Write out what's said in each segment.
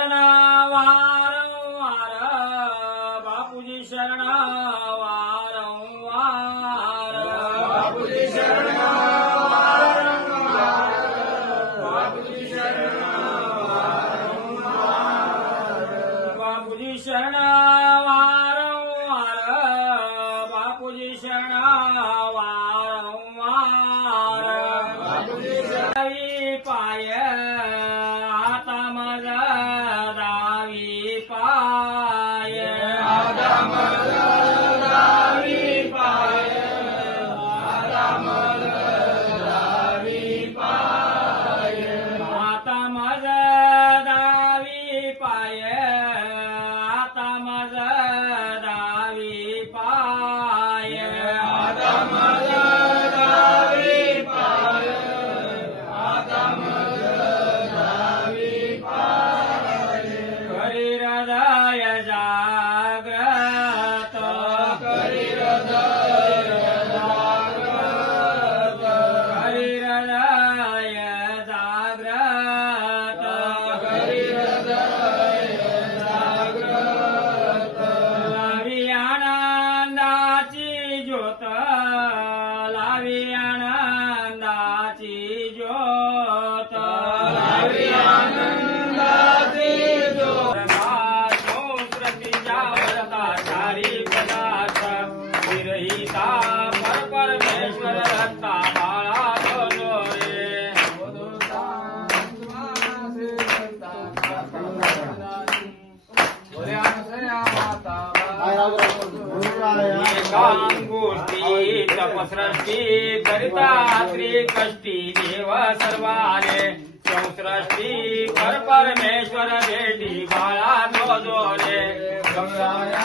शरण वारंवार बापूजी शरण वारंवार बापूजी शरण वारंवार बापूजी शरण वारंवार बापूजी शरण वारंवार बापूजी शरण वारंवार बापूजी शरण दावी पाय आता माझा दावी पाय आता मला दावी पाय आता मला दावी पाय आता माझा दावी पाय आता माझा दावी पाय आता मला दावी पाय आता मला दावी पाय करी हृदय जाग्रत करी हृदय जागृत करी हृदय जाग्रत करी हृदय जागृत लावी आनंदाची ज्योत लावी आनंदाची ज्योत लावी आनंदाची ज्योत संस्कृतीच्या वरता चारी पदार्थ विरहिता परमेश्वर दत्ता बाळा जोरे एकां गोष्टी तपसृष्टी करिता त्रिकष्टी देव सर्वाले संसृष्टी कर परमेश्वर भेटी बाळा जोरे गंगाया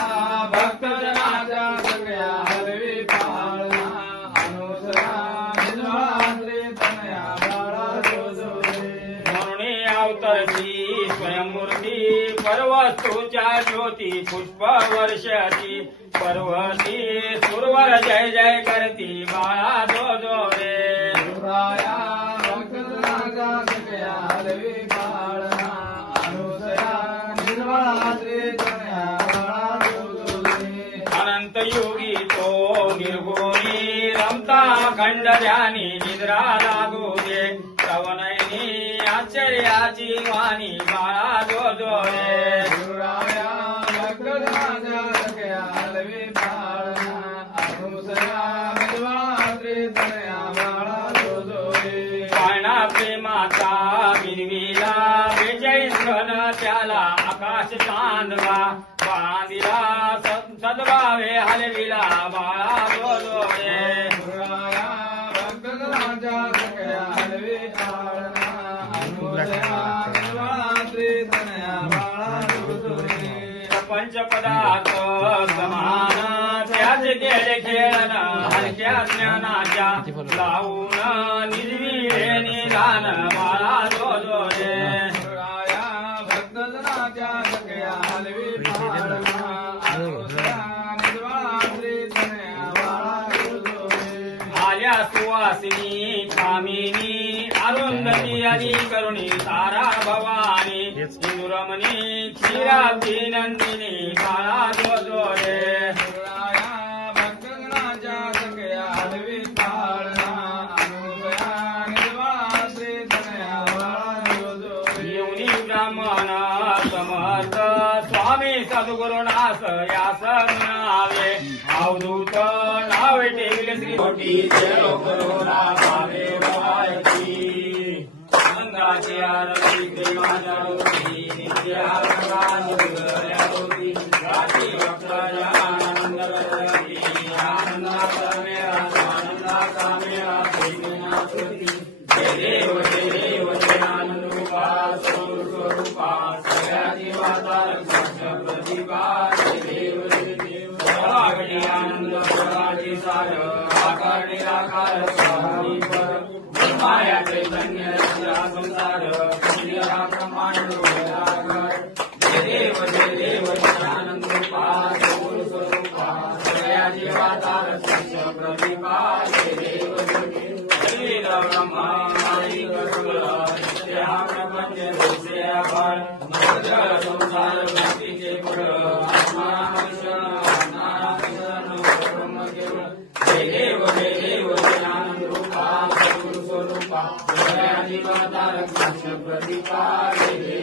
भक्तजनाच्या सगळ्या हरवी पाळणा अनुसरा निजवाद्री तनया बाळा जोजोरे म्हणून अवतरती स्वयंमूर्ती परवस्तूच्या ज्योती पुष्प वर्षाची पर्वती सुरवर जय जय करती बाळा जोरे गंगाया भक्तजनाच्या सगळ्या हरवी पाळणा अनुसरा निजवाद्री तनया बाळा जोजोरे अनंत योगी तो निर्गुणी रमता खंड ध्यानी निद्रा लागू दे श्रवणैनी आश्चर्याची वाणी बाळा जोरे गुरुराया भक्तजनाच्या सगळ्या हरवी पाळणा अनुसरा निजवाद्री तनया बाळा जोजोरे पाळणा प्रेमाचा बिनविला बेजैन त्याला आकाश चांदवा बांधिला सद्भावे हलविला बाळा जोरे गुरुराया भक्तजनाच्या सगळ्या हरवी पाळणा अनुसरा निजवाद्री तनया बाळा जोजोरे पंच पदार्थ समान त्याच गेले खेळण हलक्या ज्ञानाच्या लावून निर्विळे निधान बाळा जोरे गुरुराया भक्तजनाच्या सगळ्या हलवी पाळणा अनुसरा निजवाद्री तनया बाळा जोजोरे आल्या सुवासिनी कामिनी अरुंधती आणि करुणी तारा भवानी इंदुरमणी क्षीराब्दी नंदिनी बाळा जोरे गुरुराया भक्तजनाच्या सगळ्या हलवी पाळणा अनुसरा निजवाद्री तनया बाळा जोजोरे येऊनी ब्राह्मण समर्थ स्वामी सद्गुरुनाथ यास नावे अवधूत नावे टेविले श्री कोटी देव करुणा भावे वायती गंगाची आरती प्रेमाच्या होती नित्य होती रात्री भक्त आनंद करती आनंदाचा मेळा आनंदाचा मेळा प्रेमाची जय देव जय आनंद रूपा स्वरूपा सगळ्या जीवाचा रक्षक प्रतिभा जय देव सभागणी आनंद स्वराची सार आकारणे आकार स्वामी पर माया चैतन्य संसार पुण्य प्रमाण जय देव जय आनंद रूपा स्वरूपा सगळ्या जीवाचा रक्षक प्रतिभा जय देव ब्रह्मा प्रपंच जया जीवा तारक प्रतिपाले